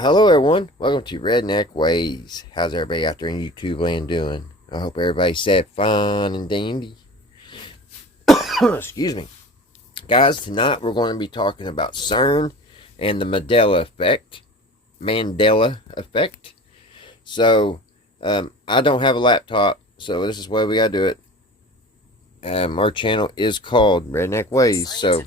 Hello everyone. Welcome to Redneck Ways. How's everybody out there in YouTube land doing? I hope everybody's said fine and dandy. Excuse me. Guys, tonight we're going to be talking about CERN and the Mandela effect. So, I don't have a laptop, so this is why we gotta do it. Our channel is called Redneck Ways, so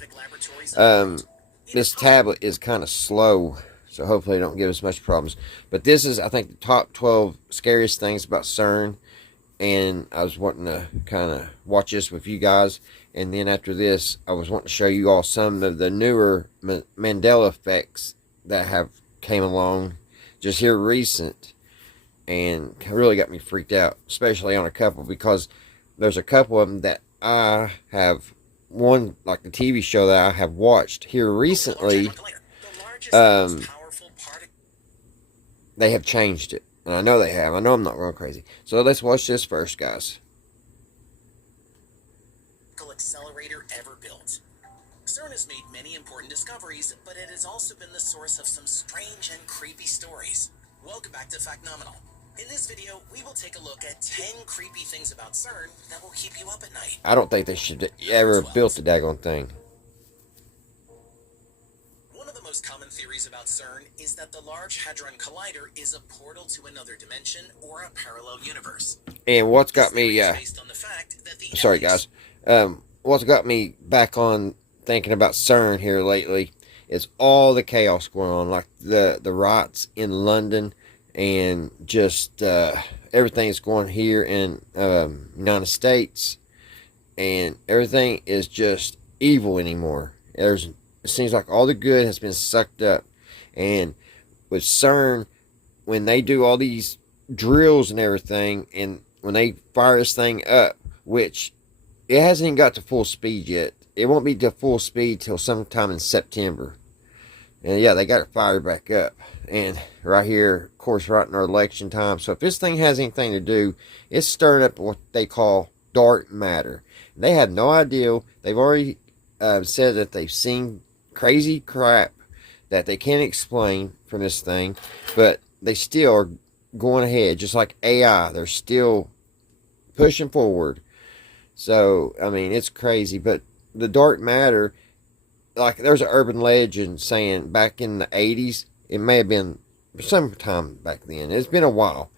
this tablet is kind of slow, so hopefully it don't give us much problems. But this is, I think, the top 12 scariest things about CERN, and I was wanting to kind of watch this with you guys, and then after this, I was wanting to show you all some of the newer Mandela effects that have came along just here recent, and really got me freaked out, especially on a couple, because there's a couple of them that I have, one like the TV show that I have watched here recently. They have changed it, and I know they have. I know I'm not going crazy. So let's watch this first, guys. Accelerator ever built. CERN has made many important discoveries, but it has also been the source of some strange and creepy stories. Welcome back to Factnominal. In this video, we will take a look at 10 creepy things about CERN that will keep you up at night. I don't think they should ever built the daggone thing. One of the most common theories about CERN is that the Large Hadron Collider is a portal to another dimension or a parallel universe. And what's got me, sorry guys, what's got me back on thinking about CERN here lately is all the chaos going on, like the riots in London, and just everything's going here in United States, and everything is just evil anymore. It seems like all the good has been sucked up. And with CERN, when they do all these drills and everything, and when they fire this thing up, which it hasn't even got to full speed yet. It won't be to full speed till sometime in September. And yeah, they got it fired back up. And right here, of course, right in our election time. So if this thing has anything to do, it's stirring up what they call dark matter. They have no idea. They've already said that they've seen crazy crap that they can't explain from this thing. But they still are going ahead. Just like AI, they're still pushing forward. So, I mean, it's crazy. But the dark matter, like there's an urban legend saying back in the 80s, it may have been sometime back then, it's been a while,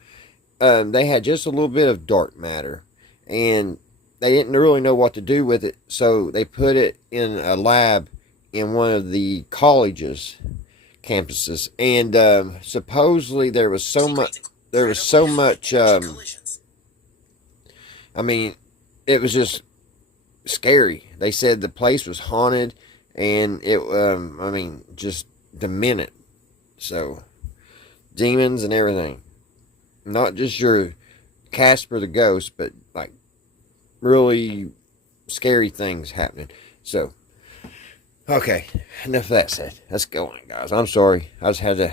they had just a little bit of dark matter, and they didn't really know what to do with it, so they put it in a lab in one of the colleges campuses, and supposedly there was so much I mean, it was just scary. They said the place was haunted, and it I mean, just demented. So demons and everything, not just your Casper the ghost, but like really scary things happening. So okay, enough of that said. Let's go on, guys. I'm sorry, I just had to.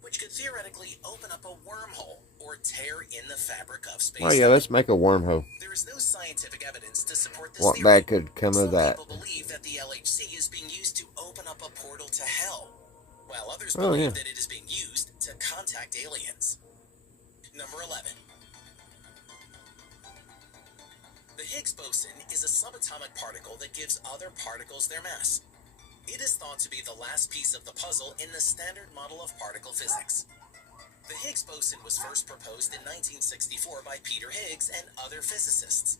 Which could theoretically open up a wormhole or tear in the fabric of space. Oh yeah, let's make a wormhole. There is no scientific evidence to support this What theory. bad could come of that? Some people believe that the LHC is being used to open up a portal to hell, while others believe that it is being used to contact aliens. Number 11. The Higgs boson is a subatomic particle that gives other particles their mass. It is thought to be the last piece of the puzzle in the standard model of particle physics. The Higgs boson was first proposed in 1964 by Peter Higgs and other physicists.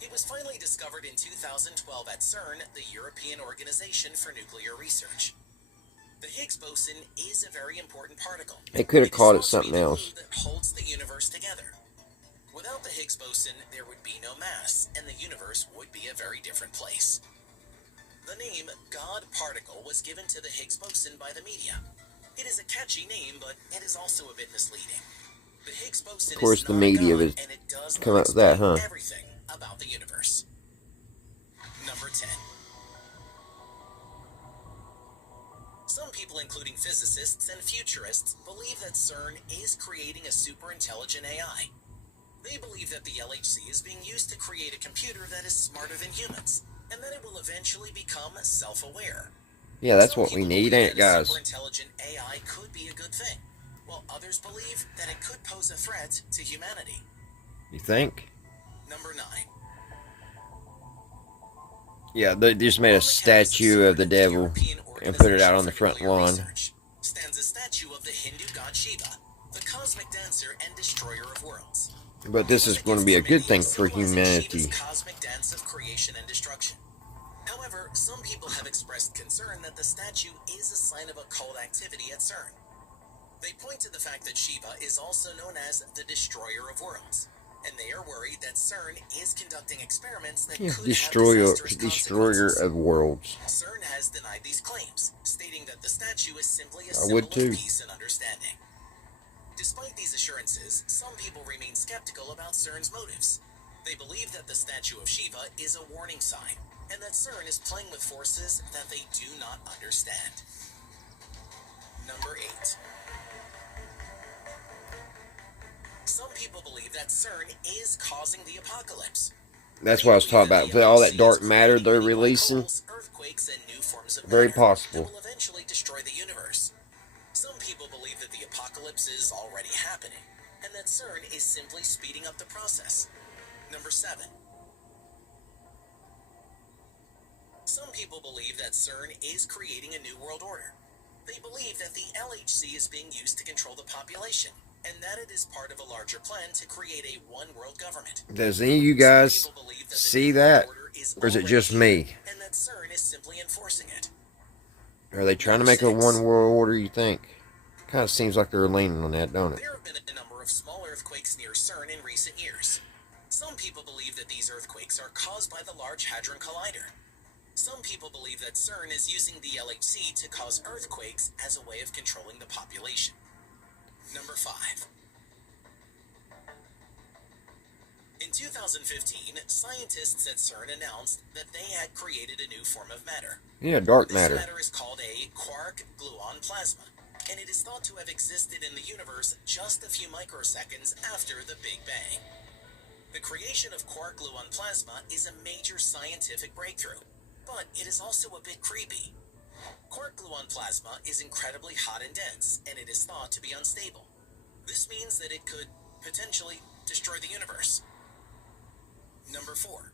It was finally discovered in 2012 at CERN, the European Organization for Nuclear Research. The Higgs boson is a very important particle. They could have called it something else. That holds the universe together. Without the Higgs boson, there would be no mass, and the universe would be a very different place. The name God particle was given to the Higgs boson by the media. It is a catchy name, but it is also a bit misleading. The Higgs boson, of course, is the not media God, would and it does come not up with that, explain huh? everything about the universe. Number 10. Some people, including physicists and futurists, believe that CERN is creating a super-intelligent AI. They believe that the LHC is being used to create a computer that is smarter than humans, and that it will eventually become self-aware. Yeah, that's Some what we people need, believe ain't that it, a guys? superintelligent AI could be a good thing, while others believe that it could pose a threat to humanity. You think? Number 9. Yeah, they just made a On the campus of statue of CERN, the the devil European and put it out Organization on for the front Nuclear lawn. Research, stands a statue of the Hindu god Shiva, the cosmic dancer and destroyer of worlds. But It this was is a going to gift be a from good India thing for symbolizing Shiva's humanity. cosmic dance of creation and destruction. However, some people have expressed concern that the statue is a sign of occult activity at CERN. They point to the fact that Shiva is also known as the destroyer of worlds, and they are worried that CERN is conducting experiments that Yeah, could have disastrous destroyer consequences. of worlds. CERN has denied these claims, stating that the statue is simply a I would symbol of too. peace and understanding. Despite these assurances, some people remain skeptical about CERN's motives. They believe that the statue of Shiva is a warning sign, and that CERN is playing with forces that they do not understand. Number 8. Some people believe that CERN is causing the apocalypse. That's Many what I was believe talking that about. the With all LHC that is dark matter creating they're many black releasing, holes, earthquakes, and new forms of very matter that possible. will eventually destroy the universe. Some people believe that the apocalypse is already happening, and that CERN is simply speeding up the process. Number 7. Some people believe that CERN is creating a new world order. They believe that the LHC is being used to control the population, and that it is part of a larger plan to create a one-world government. Does any of you Some guys people believe that the see new world that? order is Or is it already just here, me? and that CERN is simply enforcing it. Are they trying to Number make a one 6. world order, you think? Kind of seems like they're leaning on that, don't it? There have been a number of small earthquakes near CERN in recent years. Some people believe that these earthquakes are caused by the Large Hadron Collider. Some people believe that CERN is using the LHC to cause earthquakes as a way of controlling the population. Number 5. In 2015, scientists at CERN announced that they had created a new form of matter. Yeah, dark This matter. matter is called a quark-gluon plasma, and it is thought to have existed in the universe just a few microseconds after the Big Bang. The creation of quark-gluon plasma is a major scientific breakthrough, but it is also a bit creepy. Quark-gluon plasma is incredibly hot and dense, and it is thought to be unstable. This means that it could potentially destroy the universe. Number 4.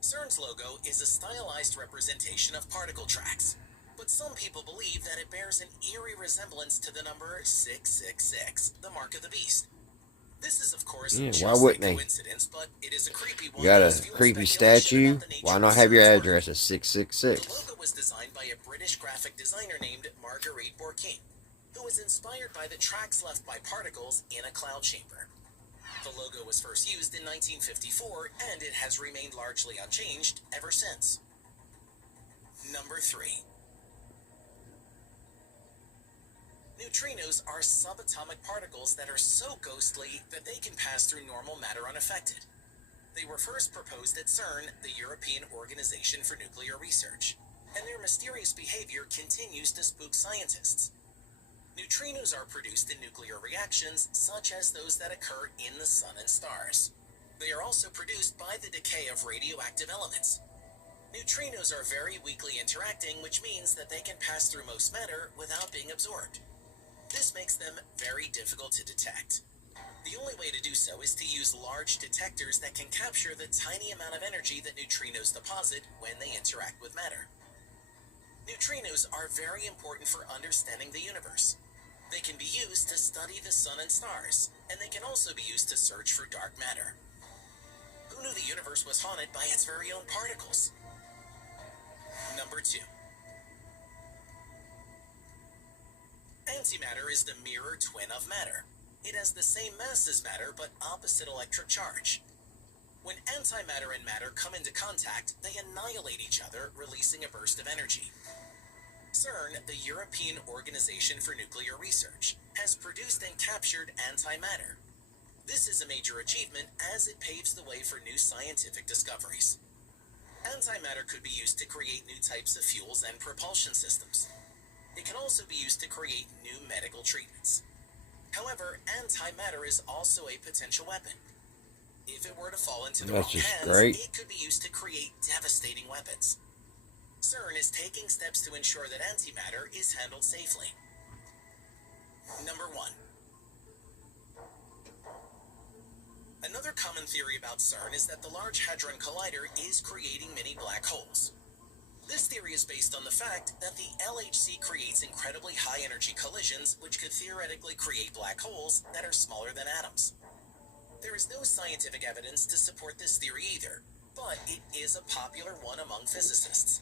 CERN's logo is a stylized representation of particle tracks, but some people believe that it bears an eerie resemblance to the number 666, the mark of the beast. This is, of course, Yeah, just why a wouldn't they? coincidence, but it is a creepy You one got that a has fueled creepy speculation statue? about the nature Why of not have your CERN's work. address as The 666? logo was designed by a British graphic designer named Marguerite Bourquin, who was inspired by the tracks left by particles in a cloud chamber. The logo was first used in 1954, and it has remained largely unchanged ever since. Number 3. Neutrinos are subatomic particles that are so ghostly that they can pass through normal matter unaffected. They were first proposed at CERN, the European Organization for Nuclear Research, and their mysterious behavior continues to spook scientists. Neutrinos are produced in nuclear reactions, such as those that occur in the sun and stars. They are also produced by the decay of radioactive elements. Neutrinos are very weakly interacting, which means that they can pass through most matter without being absorbed. This makes them very difficult to detect. The only way to do so is to use large detectors that can capture the tiny amount of energy that neutrinos deposit when they interact with matter. Neutrinos are very important for understanding the universe. They can be used to study the sun and stars, and they can also be used to search for dark matter. Who knew the universe was haunted by its very own particles? Number 2. Antimatter is the mirror twin of matter. It has the same mass as matter, but opposite electric charge. When antimatter and matter come into contact, they annihilate each other, releasing a burst of energy. CERN, the European Organization for Nuclear Research, has produced and captured antimatter. This is a major achievement as it paves the way for new scientific discoveries. Antimatter could be used to create new types of fuels and propulsion systems. It can also be used to create new medical treatments. However, antimatter is also a potential weapon. If it were to fall into the That's wrong just hands, great. it could be used to create devastating weapons. CERN is taking steps to ensure that antimatter is handled safely. Number 1. Another common theory about CERN is that the Large Hadron Collider is creating mini black holes. This theory is based on the fact that the LHC creates incredibly high energy collisions which could theoretically create black holes that are smaller than atoms. There is no scientific evidence to support this theory either, but it is a popular one among physicists.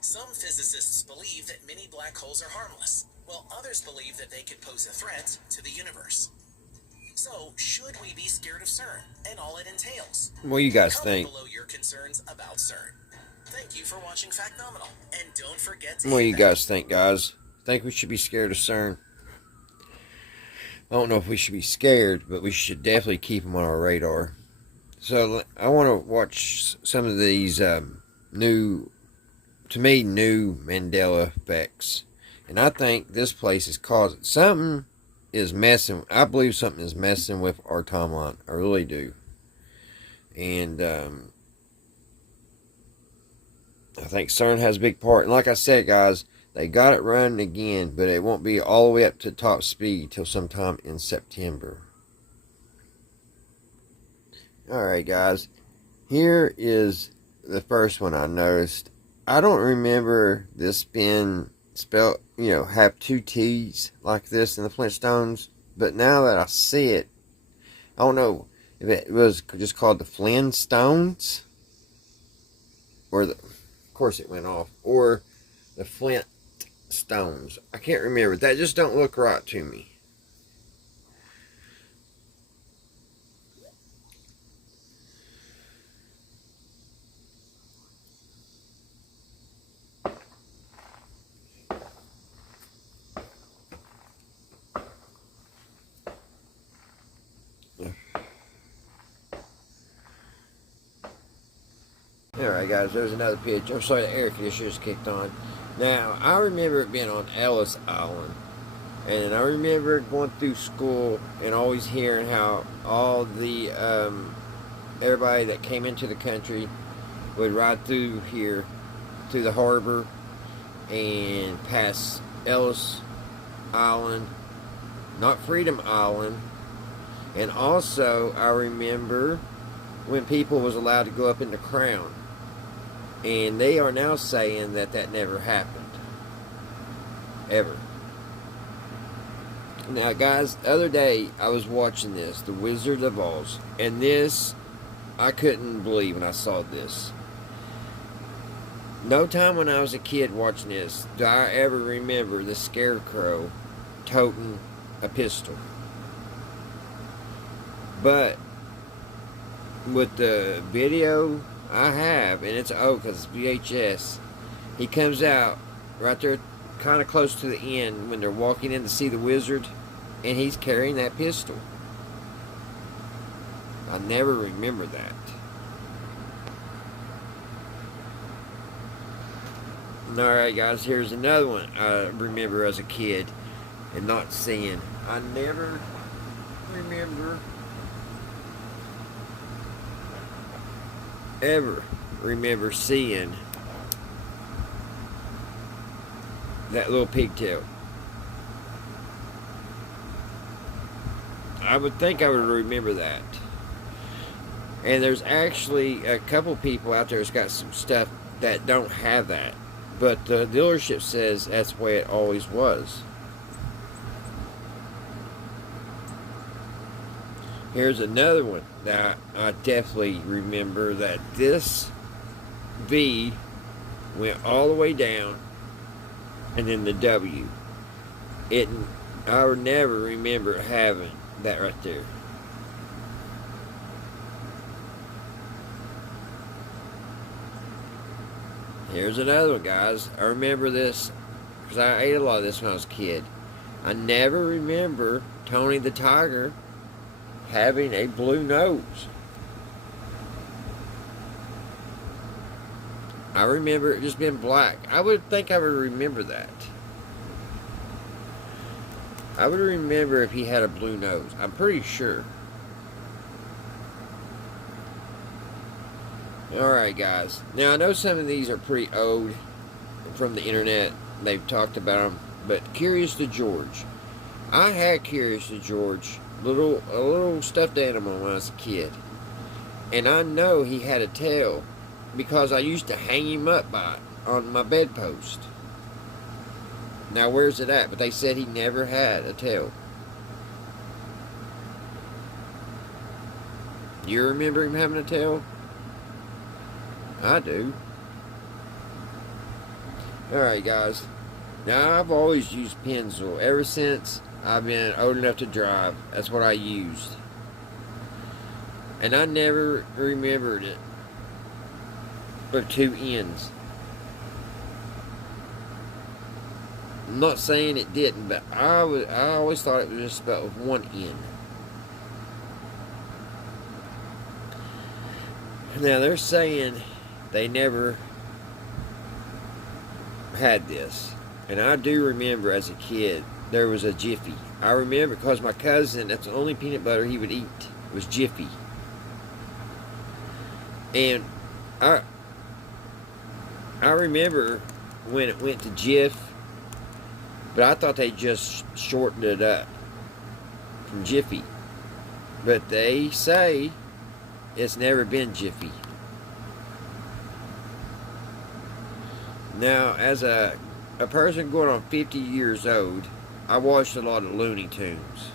Some physicists believe that mini black holes are harmless, while others believe that they could pose a threat to the universe. So, should we be scared of CERN and all it entails? What do you guys Comment think? below your concerns about CERN. Thank you for watching Fact Nominal, and don't forget to What do hit you guys think, guys? Think we should be scared of CERN? I don't know if we should be scared, but we should definitely keep them on our radar. So I want to watch some of these new Mandela effects, and I think this place is causing something is messing. I believe something is messing with our timeline. I really do, and I think CERN has a big part. And like I said, guys, they got it running again, but it won't be all the way up to top speed till sometime in September. Alright, guys. Here is the first one I noticed. I don't remember this being spelled, have two T's like this in the Flintstones. But now that I see it, I don't know if it was just called the Flintstones. Or of course it went off. Or the Flint Stones. I can't remember. That just don't look right to me. Alright, guys, there's another picture. I'm sorry, the air conditioner just kicked on. Now, I remember it being on Ellis Island. And I remember going through school and always hearing how all the, everybody that came into the country would ride through here, through the harbor, and pass Ellis Island, not Freedom Island. And also, I remember when people was allowed to go up in the Crown. And they are now saying that that never happened. Ever. Now, guys, the other day I was watching this, The Wizard of Oz, and this, I couldn't believe when I saw this. No time when I was a kid watching this do I ever remember the Scarecrow toting a pistol. But with the video I have, and it's old because it's VHS, he comes out right there kind of close to the end when they're walking in to see the wizard, and he's carrying that pistol. I never remember that. Alright, guys, here's another one I remember as a kid and not seeing. I never ever remember seeing that little pigtail. I would think I would remember that. And there's actually a couple people out there that's got some stuff that don't have that. But the dealership says that's the way it always was. Here's another one that I definitely remember, that this V went all the way down and then the W. I would never remember having that right there. Here's another one, guys. I remember this because I ate a lot of this when I was a kid. I never remember Tony the Tiger having a blue nose. I remember it just being black. I would think I would remember that. I would remember if he had a blue nose. I'm pretty sure. Alright, guys. Now, I know some of these are pretty old from the internet. They've talked about them. But Curious to George. I had Curious to George, a little stuffed animal when I was a kid. And I know he had a tail because I used to hang him up on my bedpost. Now, where's it at? But they said he never had a tail. You remember him having a tail? I do. Alright, guys. Now, I've always used Pennzoil. Ever since I've been old enough to drive, that's what I used. And I never remembered it. Or two ends. I'm not saying it didn't, but I always thought it was just spelled with one end. Now, they're saying they never had this. And I do remember as a kid, there was a Jiffy. I remember because my cousin, that's the only peanut butter he would eat, was Jiffy. And I remember when it went to Jif, but I thought they just shortened it up from Jiffy. But they say it's never been Jiffy. Now, as a person going on 50 years old, I watched a lot of Looney Tunes.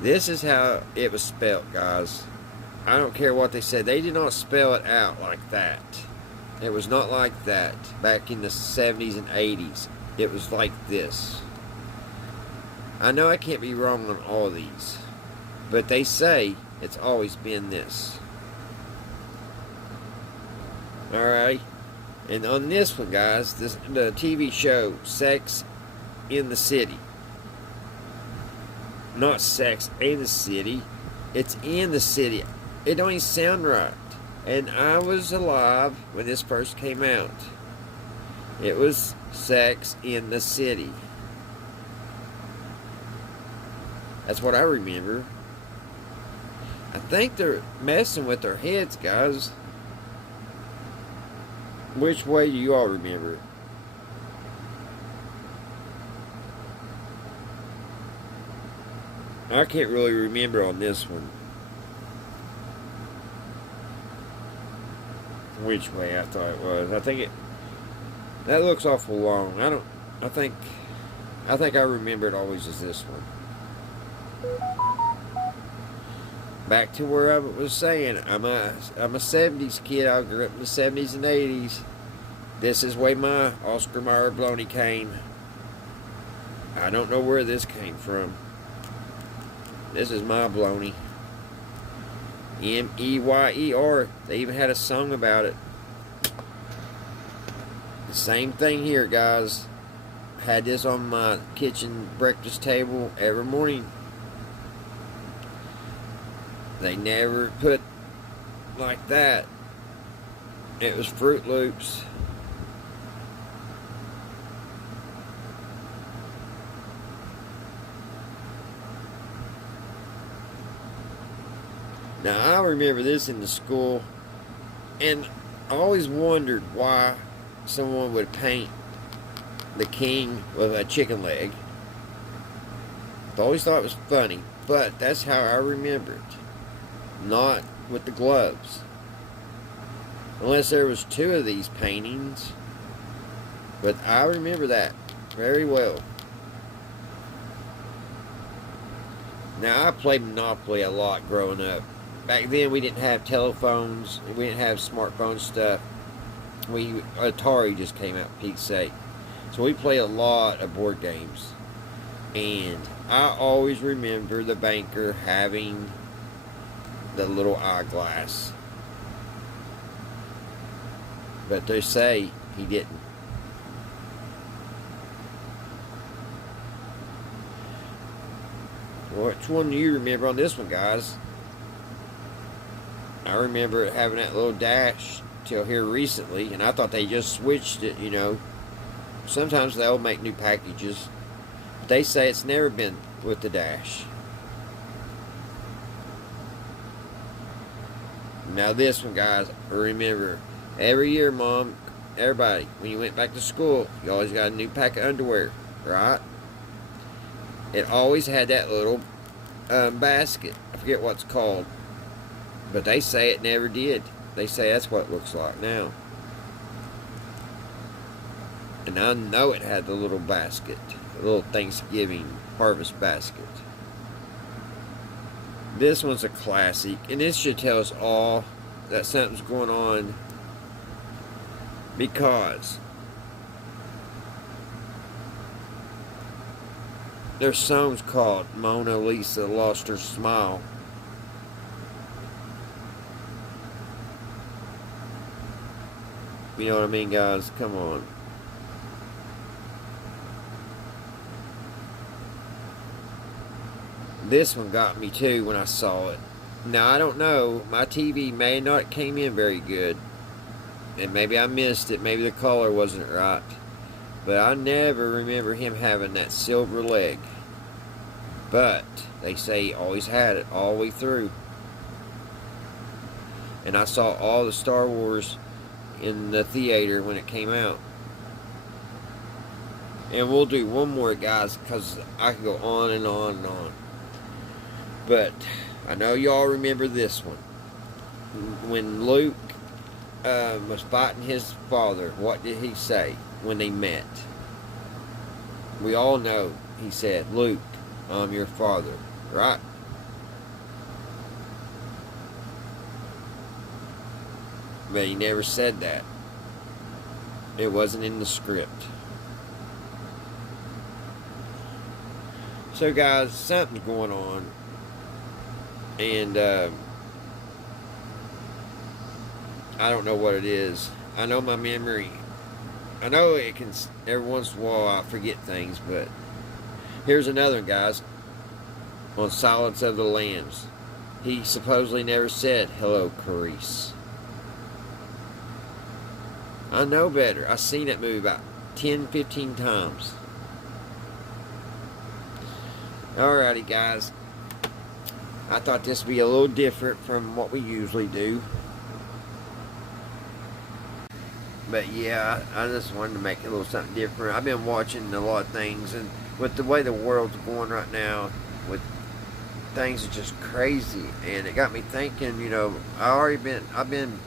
This is how it was spelled, guys. I don't care what they said. They did not spell it out like that. It was not like that back in the 70s and 80s. It was like this. I know I can't be wrong on all of these, but they say it's always been this. Alright? And on this one, guys, the TV show, Sex in the City. Not Sex in the City. It's in the city. It don't even sound right. And I was alive when this first came out. It was Sex in the City. That's what I remember. I think they're messing with their heads, guys. Which way do you all remember? I can't really remember on this one. Which way I thought it was. I think that looks awful long. I think I remember it always as this one. Back to where I was saying, I'm a 70s kid. I grew up in the 70s and 80s. This is where my Oscar Mayer baloney came. I don't know where this came from. This is my baloney. M-E-Y-E-R. They even had a song about it. The same thing here, guys. Had this on my kitchen breakfast table every morning. They never put like that. It was Fruit Loops. Now, I remember this in the school, and I always wondered why someone would paint the king with a chicken leg. I always thought it was funny, but that's how I remember it. Not with the gloves. Unless there was two of these paintings. But I remember that very well. Now, I played Monopoly a lot growing up. Back then, we didn't have telephones. We didn't have smartphone stuff. Atari just came out, for Pete's sake. So we played a lot of board games. And I always remember the banker having the little eyeglass. But they say he didn't. Which one do you remember on this one, guys? I remember having that little dash till here recently, and I thought they just switched it, you know. Sometimes they'll make new packages. But they say it's never been with the dash. Now this one, guys, remember, every year, Mom, everybody, when you went back to school, you always got a new pack of underwear, right? It always had that little basket. I forget what it's called. But they say it never did. They say that's what it looks like now. And I know it had the little basket. The little Thanksgiving harvest basket. This one's a classic. And this should tell us all that something's going on. Because their song's called Mona Lisa Lost Her Smile. You know what I mean, guys? Come on. This one got me too when I saw it. Now, I don't know. My TV may not came in very good. And maybe I missed it. Maybe the color wasn't right. But I never remember him having that silver leg. But they say he always had it all the way through. And I saw all the Star Wars in the theater when it came out. And we'll do one more, guys, because I can go on and on and on. But I know y'all remember this one. When Luke was fighting his father, what did he say when they met? We all know he said, Luke, I'm your father, right? But he never said that. It wasn't in the script. So guys, something's going on. And I don't know what it is. I know my memory. I know it can, every once in a while I forget things, but here's another one, guys. On Silence of the Lambs. He supposedly never said, hello, Clarice. I know better. I've seen that movie about 10, 15 times. Alrighty, guys. I thought this would be a little different from what we usually do. But yeah, I just wanted to make it a little something different. I've been watching a lot of things, and with the way the world's going right now, with things are just crazy, and it got me thinking. You know, I've been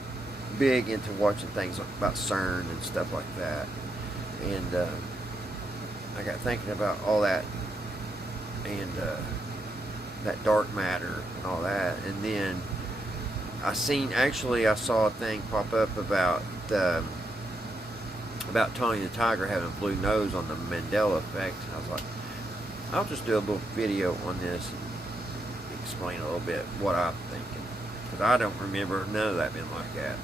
big into watching things about CERN and stuff like that, and I got thinking about all that, and that dark matter and all that, and then I saw a thing pop up about Tony the Tiger having a blue nose on the Mandela effect. I was like, I'll just do a little video on this and explain a little bit what I'm thinking, because I don't remember none of that being like that.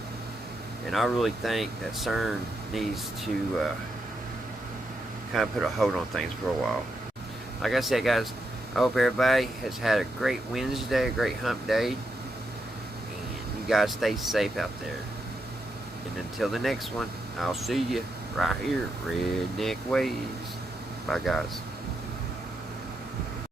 And I really think that CERN needs to kind of put a hold on things for a while. Like I said, guys, I hope everybody has had a great Wednesday, a great hump day, and you guys stay safe out there. And until the next one, I'll see you right here, Redneck Ways. Bye, guys.